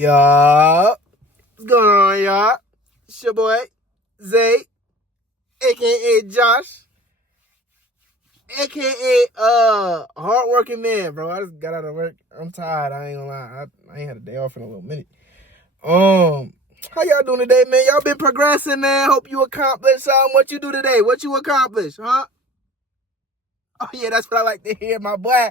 Yup. What's going on, y'all? It's your boy, Zay, a.k.a. Josh, a.k.a. hardworking man, bro. I just got out of work. I'm tired. I ain't gonna lie. I ain't had a day off in a little minute. How y'all doing today, man? Y'all been progressing, man. Hope you accomplished something. What you do today? What you accomplished, huh? Oh, yeah, that's what I like to hear, my boy.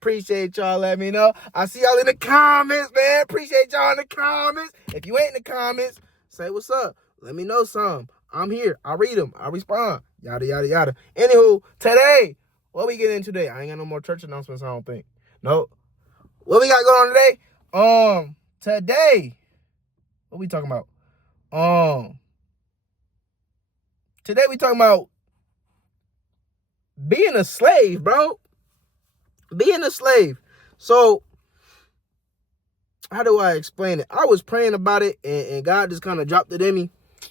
Appreciate y'all letting me know. I see y'all in the comments, man. Appreciate y'all in the comments. If you ain't in the comments, say what's up. Let me know something. I'm here. I read them. I respond. Yada, yada, yada. Anywho, today, what we get into today? I ain't got no more church announcements, I don't think. Nope. What we got going on today? Today, what we talking about? Today we talking about being a slave, bro. Being a slave. So, how do I explain it? I was praying about it, and God just kind of dropped it in me.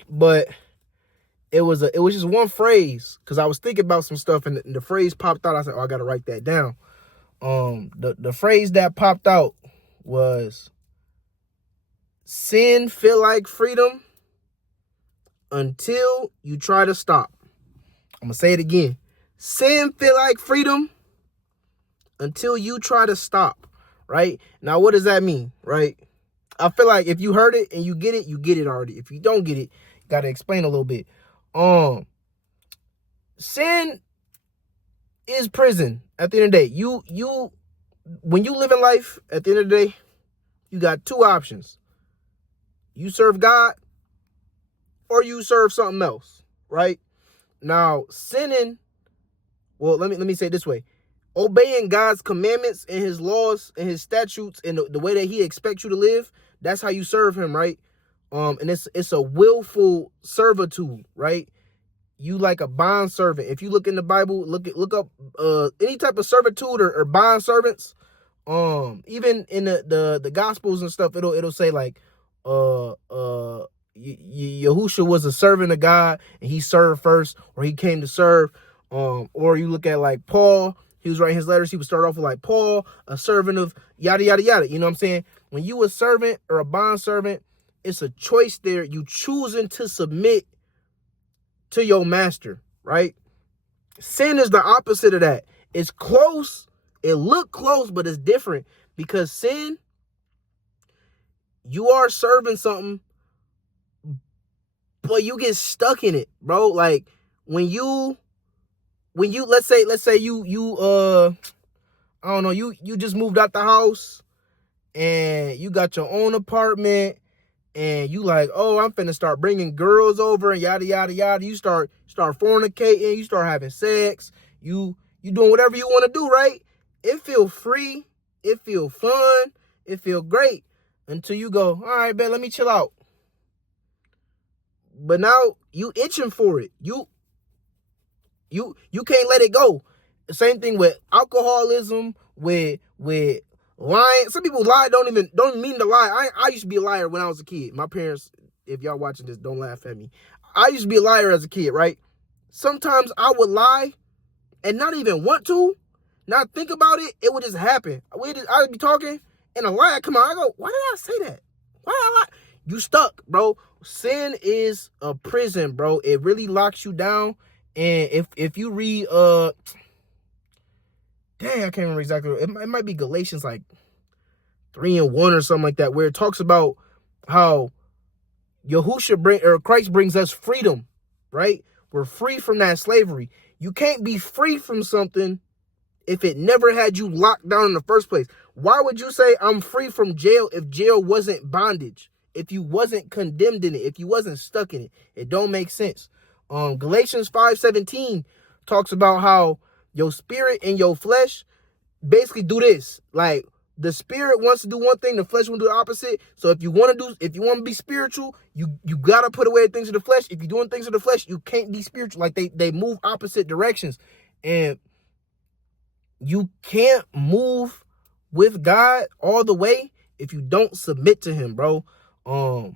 But it was just one phrase, because I was thinking about some stuff, and the phrase popped out. I said, oh, I got to write that down. The phrase that popped out was, sin feel like freedom until you try to stop. I'm going to say it again. Sin feel like freedom until you try to stop, right? Now, what does that mean, right? I feel like if you heard it and you get it already. If you don't get it, you got to explain a little bit. Sin is prison at the end of the day. You when you live in life, at the end of the day, you got two options. You serve God or you serve something else, right? Now, sinning, well, let me say it this way. Obeying God's commandments and his laws and his statutes and the way that he expects you to live, that's how you serve him, right? And it's a willful servitude, right? You like a bond servant. If you look in the Bible, look up any type of servitude or bond servants. Even in the Gospels and stuff, it'll say like Yahushua was a servant of God and he served first, or he came to serve. Or you look at like Paul. He was writing his letters. He would start off with like Paul, a servant of yada, yada, yada. You know what I'm saying? When you a servant or a bond servant, it's a choice there. You choosing to submit to your master, right? Sin is the opposite of that. It's close. It look close, but it's different, because sin, you are serving something, but you get stuck in it, bro. Like when you let's say you I don't know, you just moved out the house and you got your own apartment and you like, oh, I'm finna start bringing girls over and yada, yada, yada. You start fornicating, you start having sex, you doing whatever you want to do, right? It feel free, it feel fun, it feel great until you go, all right, man, let me chill out. But now you itching for it. You can't let it go. The same thing with alcoholism, with lying. Some people lie, don't even mean to lie. I used to be a liar when I was a kid. My parents, if y'all watching this, don't laugh at me. I used to be a liar as a kid, right? Sometimes I would lie and not even want to, not think about it. It would just happen. I'd be talking and a lie come out. I go, why did I say that? Why did I lie? You stuck, bro. Sin is a prison, bro. It really locks you down. And if you read, I can't remember exactly. It might be Galatians like 3:1 or something like that, where it talks about how Christ brings us freedom, right? We're free from that slavery. You can't be free from something if it never had you locked down in the first place. Why would you say I'm free from jail if jail wasn't bondage? If you wasn't condemned in it, if you wasn't stuck in it, it don't make sense. Galatians 5:17 talks about how your spirit and your flesh basically do this. Like the spirit wants to do one thing, the flesh will do the opposite. So if you want to be spiritual, you gotta put away things of the flesh. If you're doing things of the flesh, you can't be spiritual. Like they move opposite directions, and you can't move with God all the way if you don't submit to him, bro. I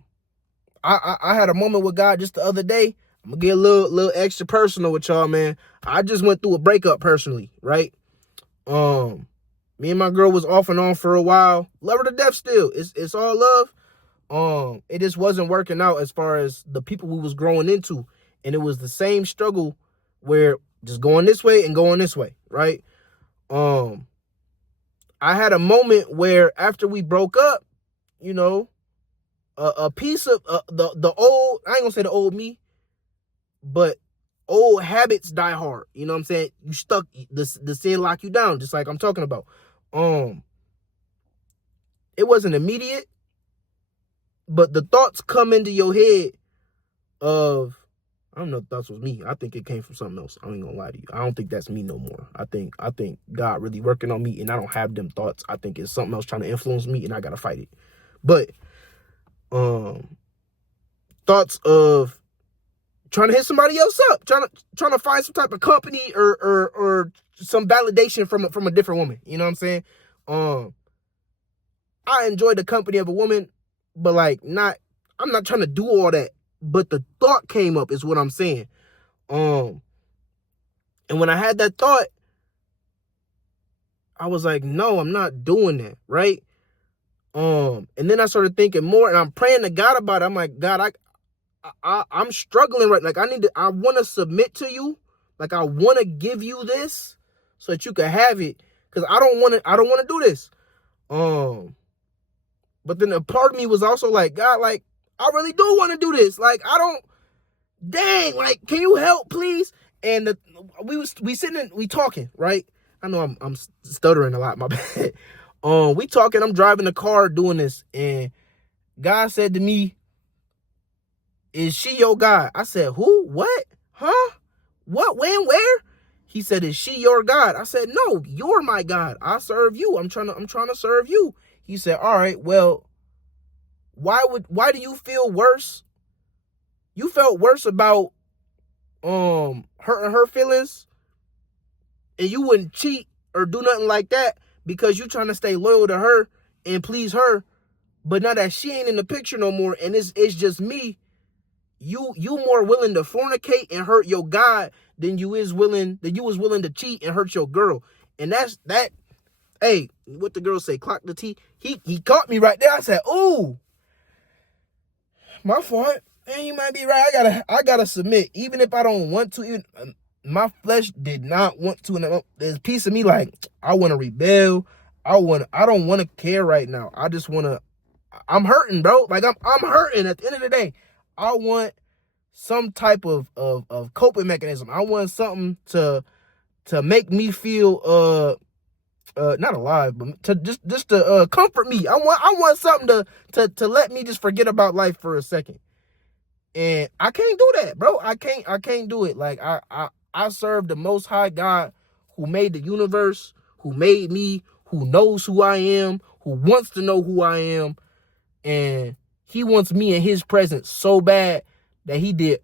had a moment with God just the other day. I'm gonna get a little extra personal with y'all, man. I just went through a breakup personally, right? Me and my girl was off and on for a while. Love her to death still. It's all love. It just wasn't working out as far as the people we was growing into. And it was the same struggle where just going this way and going this way, right? I had a moment where after we broke up, you know, a piece of the old, I ain't gonna say the old me, but old habits die hard. You know what I'm saying? You stuck, the sin lock you down, just like I'm talking about. It wasn't immediate, but the thoughts come into your head of, I don't know if thoughts was me. I think it came from something else. I ain't gonna lie to you. I don't think that's me no more. I think God really working on me, and I don't have them thoughts. I think it's something else trying to influence me, and I gotta fight it. But thoughts of trying to hit somebody else up, trying to find some type of company or some validation from a different woman. You know what I'm saying? I enjoy the company of a woman, but like I'm not trying to do all that. But the thought came up is what I'm saying. And when I had that thought, I was like, no, I'm not doing that, right? And then I started thinking more, and I'm praying to God about it. I'm like, God, I'm struggling right. Like I want to submit to you. Like I want to give you this so that you can have it. Cause I don't want to do this. But then a part of me was also like, God, like, I really do want to do this. Like, dang, like, can you help, please? And we sitting, we talking, right? I know I'm stuttering a lot, my bad. We talking, I'm driving the car doing this, and God said to me, is she your God? I said, who? What? Huh? What? When? Where? He said, is she your God? I said, no, you're my God. I serve you. I'm trying to serve you. He said, all right, well, why do you feel worse? You felt worse about hurting her feelings, and you wouldn't cheat or do nothing like that because you trying to stay loyal to her and please her. But now that she ain't in the picture no more, and it's just me, you more willing to fornicate and hurt your God than you was willing to cheat and hurt your girl. And that's that. Hey, what the girl say? Clock the T. He caught me right there. I said, ooh, my fault. And you might be right. I gotta submit, even if I don't want to. Even my flesh did not want to. And there's a piece of me like I want to rebel. I don't want to care right now. I just want to. I'm hurting, bro. Like I'm hurting. At the end of the day, I want some type of coping mechanism. I want something to make me feel not alive, but to just to comfort me. I want something to let me just forget about life for a second. And I can't do that, bro. I can't do it. Like I serve the Most High God, who made the universe, who made me, who knows who I am, who wants to know who I am, and he wants me in his presence so bad that he did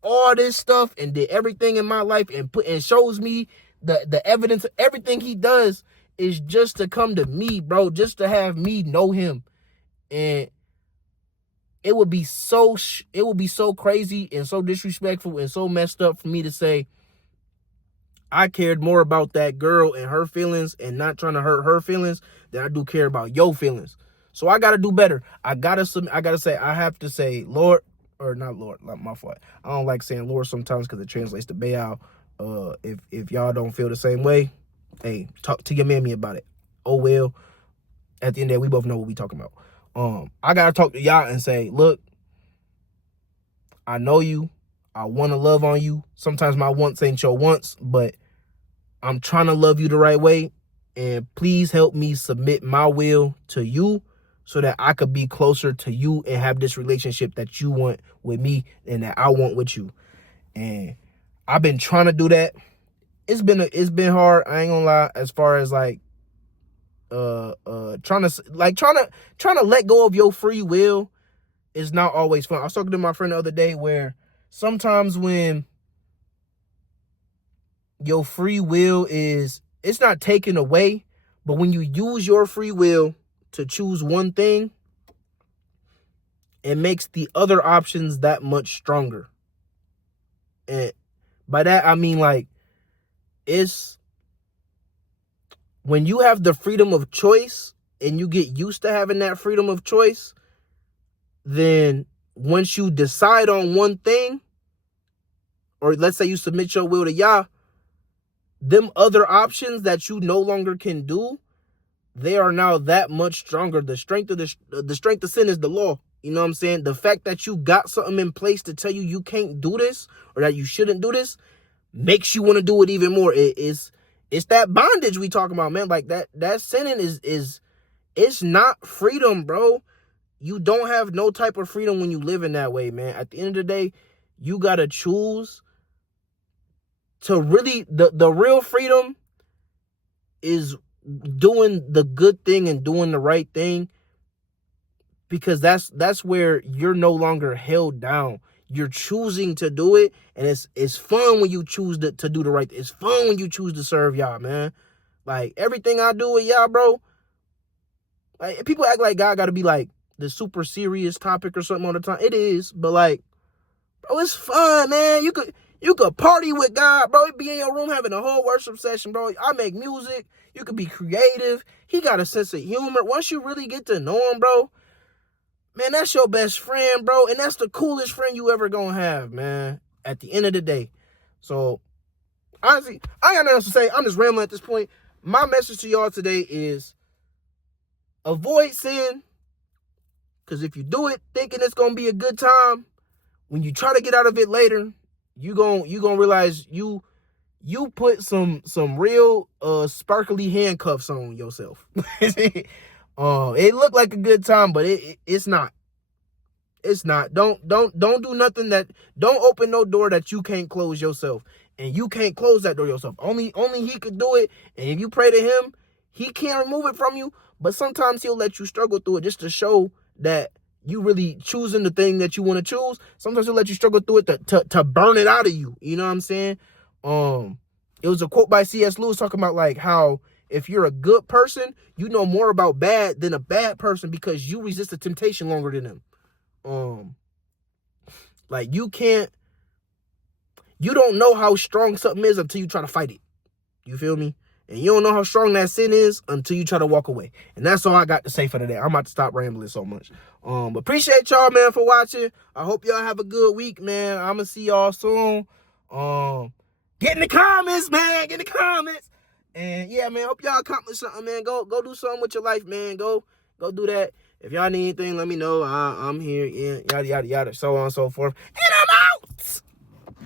all this stuff and did everything in my life and shows me the evidence. Everything he does is just to come to me, bro, just to have me know him. And it would be so crazy and so disrespectful and so messed up for me to say I cared more about that girl and her feelings and not trying to hurt her feelings than I do care about your feelings. So I got to do better. I have to say, Lord, or not Lord, not my fault. I don't like saying Lord sometimes because it translates to Baal. If y'all don't feel the same way, hey, talk to your mammy about it. Oh, well, at the end of the day, we both know what we talking about. I got to talk to y'all and say, look, I know you. I want to love on you. Sometimes my wants ain't your wants, but I'm trying to love you the right way. And please help me submit my will to you so that I could be closer to you and have this relationship that you want with me and that I want with you. And I've been trying to do that. It's been hard. I ain't gonna lie. As far as like, trying to let go of your free will is not always fun. I was talking to my friend the other day where sometimes when your free will it's not taken away, but when you use your free will to choose one thing, it makes the other options that much stronger. And by that, I mean, like, it's when you have the freedom of choice and you get used to having that freedom of choice, then once you decide on one thing, or let's say you submit your will to Yah, them other options that you no longer can do, they are now that much stronger. The strength of sin is the law. You know what I'm saying? The fact that you got something in place to tell you you can't do this or that you shouldn't do this makes you want to do it even more. It's that bondage we talking about, man. Like that sinning is it's not freedom, bro. You don't have no type of freedom when you live in that way, man. At the end of the day, you gotta choose to really the real freedom is doing the good thing and doing the right thing, because that's where you're no longer held down. You're choosing to do it, and it's fun when you choose to do the right thing. It's fun when you choose to serve Yah, man. Like everything I do with Yah, bro. Like people act like God got to be like the super serious topic or something all the time. It is, but like, bro, it's fun, man. You could party with God, bro. You be in your room having a whole worship session, bro. I make music. You could be creative. He got a sense of humor. Once you really get to know him, bro, man, that's your best friend, bro. And that's the coolest friend you ever gonna have, man, at the end of the day. So, honestly, I ain't got nothing else to say. I'm just rambling at this point. My message to y'all today is avoid sin, because if you do it thinking it's gonna be a good time, when you try to get out of it later, you gonna realize you put some real sparkly handcuffs on yourself. It looked like a good time, but it's not. It's not. Don't do nothing don't open no door that you can't close yourself. And you can't close that door yourself. Only he could do it. And if you pray to him, he can't remove it from you. But sometimes he'll let you struggle through it just to show that you really choosing the thing that you want to choose. Sometimes he'll let you struggle through it to burn it out of you. You know what I'm saying? It was a quote by C.S. Lewis talking about like how if you're a good person, you know more about bad than a bad person because you resist the temptation longer than them. Like you don't know how strong something is until you try to fight it. You feel me? And you don't know how strong that sin is until you try to walk away. And that's all I got to say for today. I'm about to stop rambling so much. But appreciate y'all, man, for watching. I hope y'all have a good week, man. I'm gonna see y'all soon. Get in the comments, man. Get in the comments. And yeah, man, hope y'all accomplish something, man. Go do something with your life, man. Go do that. If y'all need anything, let me know. I'm here. Yeah, yada, yada, yada, so on and so forth. And I'm out.